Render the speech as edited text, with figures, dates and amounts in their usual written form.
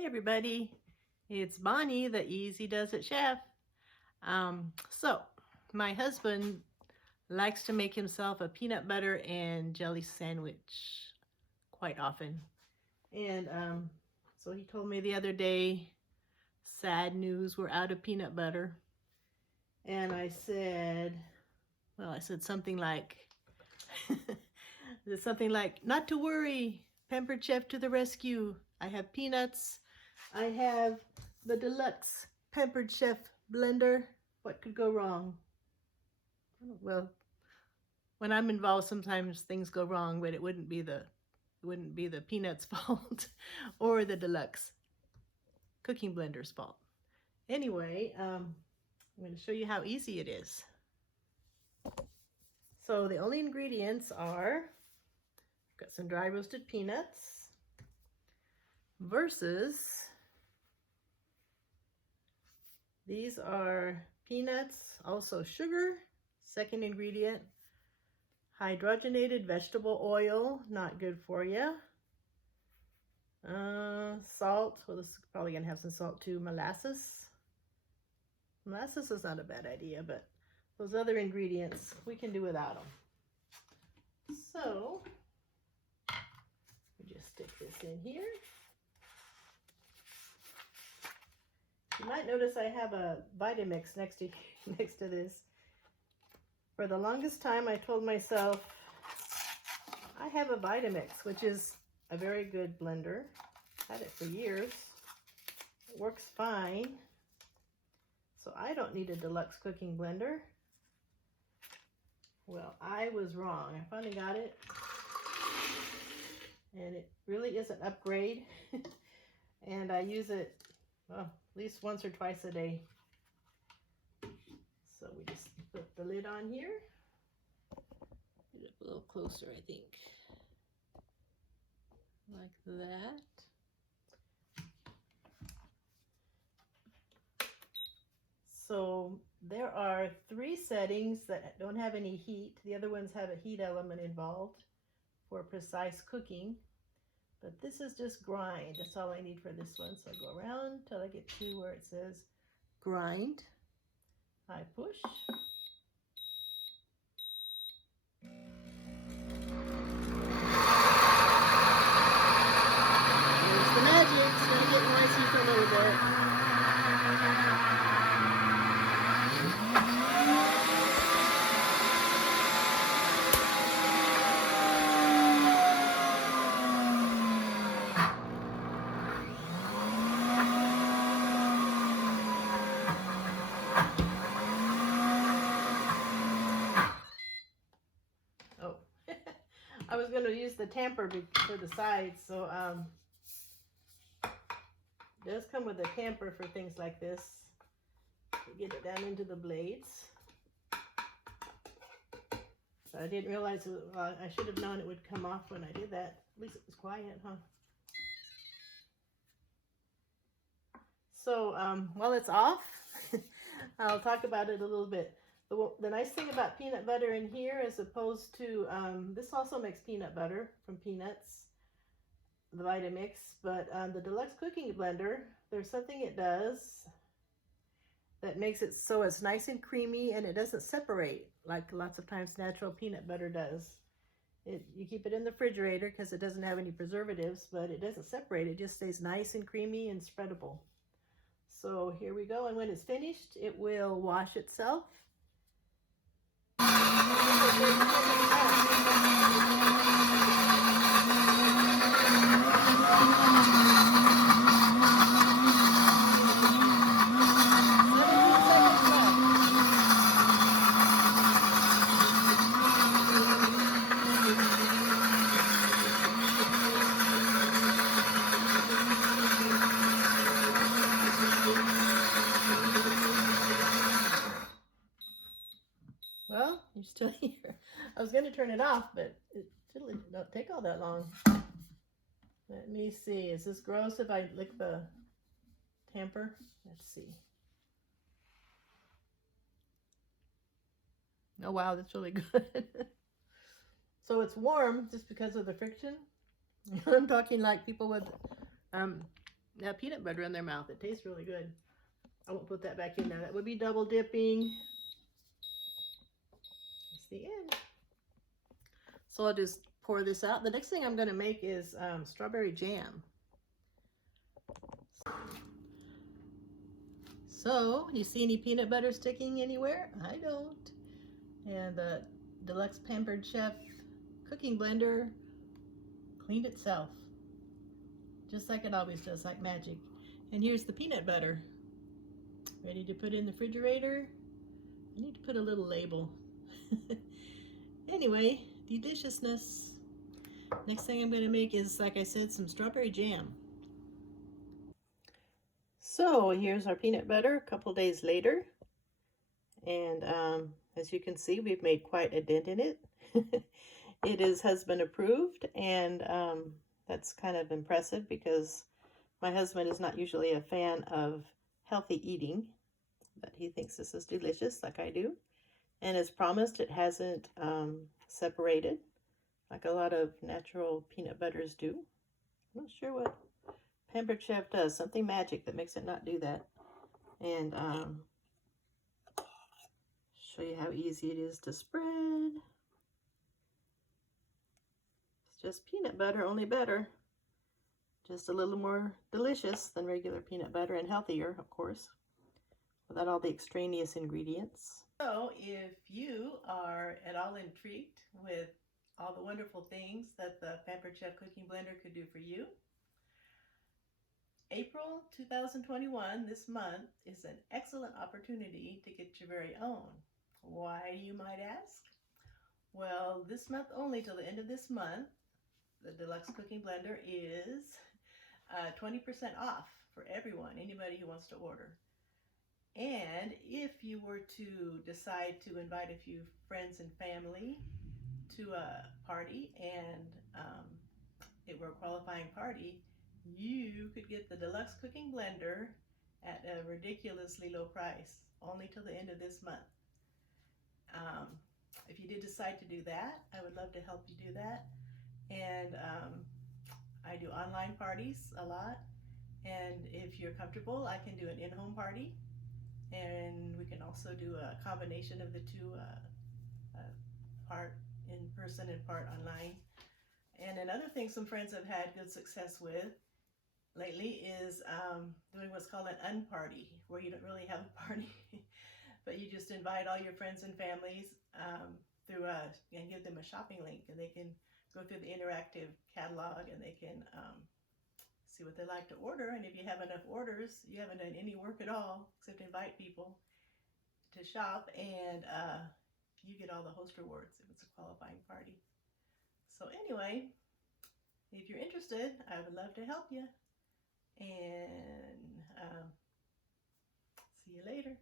Hey everybody, it's Bonnie, the Easy Does It chef. So my husband likes to make himself a peanut butter and jelly sandwich quite often. And so he told me the other day, sad news, we're out of peanut butter. And I said something like, not to worry, Pampered Chef to the rescue. I have peanuts. I have the Deluxe Pampered Chef blender. What could go wrong? Well, when I'm involved, sometimes things go wrong, but it wouldn't be the peanuts' fault or the Deluxe cooking blender's fault. Anyway, I'm going to show you how easy it is. So the only ingredients are, I've got some dry roasted peanuts versus these are peanuts, also sugar, second ingredient, hydrogenated vegetable oil, not good for you. Salt, well, this is probably gonna have some salt too. Molasses. Molasses is not a bad idea, but those other ingredients, we can do without them. So, we just stick this in here. You might notice I have a Vitamix next to this. For the longest time, I told myself I have a Vitamix, which is a very good blender. Had it for years. It works fine. So I don't need a Deluxe cooking blender. Well, I was wrong. I finally got it. And it really is an upgrade. And I use it, well, at least once or twice a day. So we just put the lid on here. Get it a little closer, I think. Like that. So there are 3 settings that don't have any heat. The other ones have a heat element involved for precise cooking. But this is just grind. That's all I need for this one. So I go around till I get to where it says grind. I push. There's the magic. It's going to get noisy for a little bit. I was going to use the tamper for the sides, so it does come with a tamper for things like this to get it down into the blades. So I didn't realize I should have known it would come off when I did that. At least it was quiet, huh? So while it's off, I'll talk about it a little bit. The nice thing about peanut butter in here, as opposed to, this also makes peanut butter from peanuts, the Vitamix, but the Deluxe cooking blender, there's something it does that makes it so it's nice and creamy and it doesn't separate like lots of times natural peanut butter does. You keep it in the refrigerator because it doesn't have any preservatives, but it doesn't separate. It just stays nice and creamy and spreadable. So here we go, and when it's finished, it will wash itself. Well, you're still here. I was going to turn it off, but it shouldn't take all that long. Let me see. Is this gross if I lick the tamper? Let's see. Oh, wow, that's really good. So it's warm just because of the friction. I'm talking like people with peanut butter in their mouth. It tastes really good. I won't put that back in there. That would be double dipping. It's the end. So I'll just pour this out. The next thing I'm going to make is strawberry jam. So, you see any peanut butter sticking anywhere? I don't. And the Deluxe Pampered Chef cooking blender cleaned itself. Just like it always does, like magic. And here's the peanut butter. Ready to put in the refrigerator. I need to put a little label. Anyway, deliciousness. Next thing I'm going to make is, like I said, some strawberry jam. So here's our peanut butter a couple days later. And as you can see, we've made quite a dent in it. It is husband approved, and that's kind of impressive because my husband is not usually a fan of healthy eating, but he thinks this is delicious like I do. And as promised, it hasn't separated like a lot of natural peanut butters do. I'm not sure what Pampered Chef does, something magic that makes it not do that. And show you how easy it is to spread. It's just peanut butter, only better. Just a little more delicious than regular peanut butter, and healthier, of course, without all the extraneous ingredients. So if you are at all intrigued with all the wonderful things that the Pampered Chef Cooking Blender could do for you, April 2021, this month, is an excellent opportunity to get your very own. Why, you might ask? Well, this month only, till the end of this month, the Deluxe Cooking Blender is 20% off for everyone, anybody who wants to order. And if you were to decide to invite a few friends and family to a party, and it were a qualifying party, you could get the Deluxe Cooking Blender at a ridiculously low price, only till the end of this month. If you did decide to do that, I would love to help you do that. And I do online parties a lot, and if you're comfortable, I can do an in-home party, and we can also do a combination of the two, part in person and part online. And another thing some friends have had good success with lately is doing what's called an unparty, where you don't really have a party, but you just invite all your friends and families through and give them a shopping link, and they can go through the interactive catalog, and they can see what they like to order. And if you have enough orders, you haven't done any work at all except invite people to shop, and you get all the host rewards if it's a qualifying party. So anyway, if you're interested, I would love to help you. And see you later.